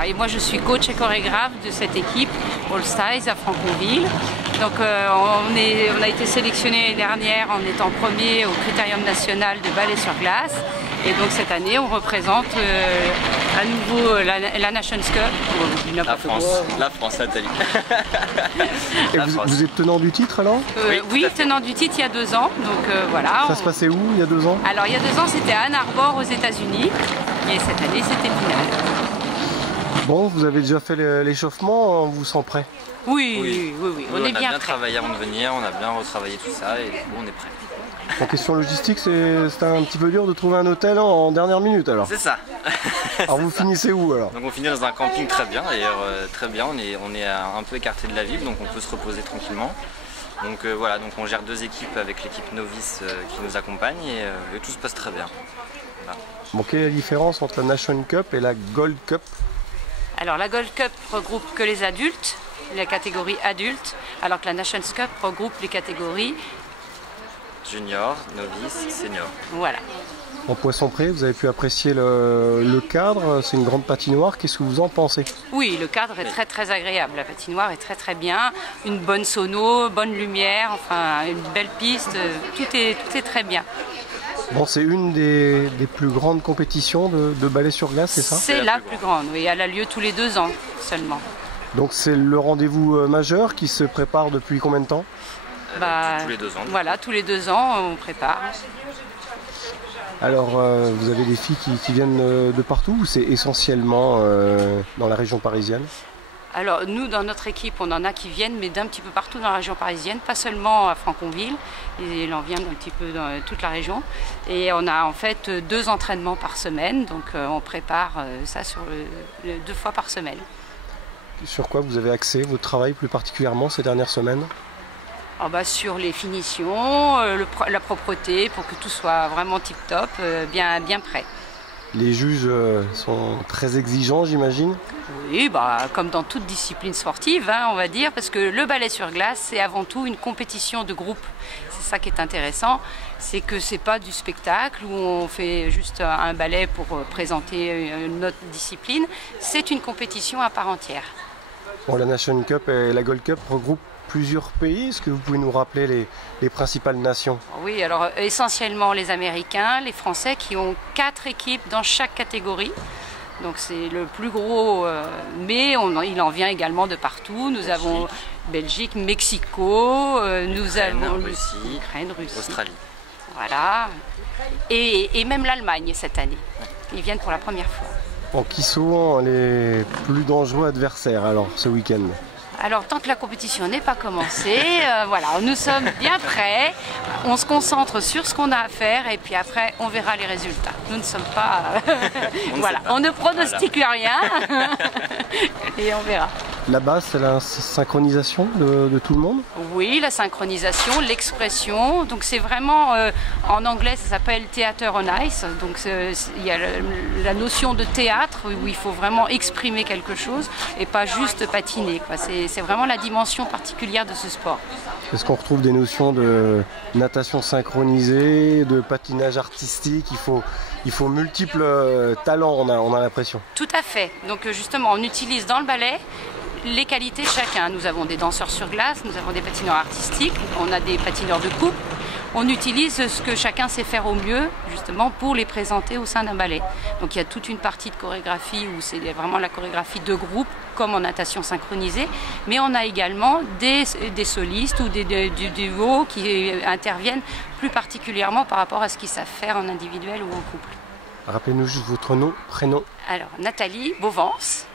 Voilà, et moi je suis coach et chorégraphe de cette équipe All Styles à Franconville. Donc on a été sélectionné l'année dernière en étant premier au Critérium national de ballet sur glace. Et donc cette année on représente à nouveau la Nations Cup. La France, Nathalie. Et vous êtes tenant du titre alors? Oui, tenant du titre il y a 2 ans. Donc voilà. Ça se passait où il y a 2 ans? Alors il y a 2 ans c'était à Ann Arbor aux États-Unis et cette année c'était finale. Bon, vous avez déjà fait l'échauffement, on vous sent prêt? Oui, on est bien prêt. On a bien travaillé avant de venir, on a bien retravaillé tout ça et on est prêt. En question logistique, c'est un petit peu dur de trouver un hôtel en dernière minute alors? C'est ça. Alors vous finissez où alors? Donc on finit dans un camping très bien, d'ailleurs très bien, on est un peu écarté de la ville donc on peut se reposer tranquillement. Donc voilà, donc on gère 2 équipes avec l'équipe novice qui nous accompagne et tout se passe très bien. Voilà. Bon, quelle est la différence entre la Nation Cup et la Gold Cup? Alors la Gold Cup regroupe que les adultes, la catégorie adulte, alors que la Nations Cup regroupe les catégories junior, novice, senior. Voilà. En Poisson-Pré, vous avez pu apprécier le cadre, c'est une grande patinoire, qu'est-ce que vous en pensez? Oui, le cadre est très agréable, la patinoire est très bien, une bonne sono, bonne lumière, enfin une belle piste, tout est très bien. Bon, c'est une des plus grandes compétitions de ballet sur glace, c'est ça? C'est la plus grande, oui, elle a lieu tous les 2 ans seulement. Donc c'est le rendez-vous majeur qui se prépare depuis combien de temps? Tous les 2 ans. Voilà, tous les 2 ans on prépare. Alors vous avez des filles qui viennent de partout ou c'est essentiellement dans la région parisienne? Alors nous dans notre équipe on en a qui viennent mais d'un petit peu partout dans la région parisienne, pas seulement à Franconville, il en vient d'un petit peu dans toute la région. Et on a en fait 2 entraînements par semaine, donc on prépare ça sur 2 fois par semaine. Sur quoi vous avez axé votre travail plus particulièrement ces dernières semaines? Sur les finitions, la propreté pour que tout soit vraiment tip-top, bien prêt. Les juges sont très exigeants, j'imagine? Oui, comme dans toute discipline sportive, on va dire, parce que le ballet sur glace, c'est avant tout une compétition de groupe. C'est ça qui est intéressant, c'est que c'est pas du spectacle où on fait juste un ballet pour présenter notre discipline. C'est une compétition à part entière. Bon, la Nation Cup et la Gold Cup regroupent plusieurs pays. Est-ce que vous pouvez nous rappeler les principales nations? Oui, alors essentiellement les Américains, les Français qui ont 4 équipes dans chaque catégorie. Donc c'est le plus gros, mais il en vient également de partout. Nous avons Belgique, Mexico, nous avons Ukraine, Russie, Australie. Voilà, et même l'Allemagne cette année. Ils viennent pour la première fois. Bon, qui sont les plus dangereux adversaires alors ce week-end? Alors tant que la compétition n'est pas commencée, voilà, nous sommes bien prêts, on se concentre sur ce qu'on a à faire et puis après on verra les résultats. Nous ne sommes pas... voilà, on ne pronostique rien et on verra. La base, c'est la synchronisation de tout le monde? Oui, la synchronisation, l'expression. Donc c'est vraiment, en anglais ça s'appelle Theater on Ice. Donc il y a la notion de théâtre où il faut vraiment exprimer quelque chose et pas juste patiner. C'est vraiment la dimension particulière de ce sport. Est-ce qu'on retrouve des notions de natation synchronisée, de patinage artistique? Il faut multiples talents, on a l'impression. Tout à fait. Donc justement, on utilise dans le ballet les qualités de chacun. Nous avons des danseurs sur glace, nous avons des patineurs artistiques, on a des patineurs de couple. On utilise ce que chacun sait faire au mieux, justement, pour les présenter au sein d'un ballet. Donc il y a toute une partie de chorégraphie où c'est vraiment la chorégraphie de groupe, comme en natation synchronisée, mais on a également des solistes ou des duos qui interviennent plus particulièrement par rapport à ce qu'ils savent faire en individuel ou en couple. Rappelez-nous juste votre nom, prénom. Alors, Nathalie Beauvance.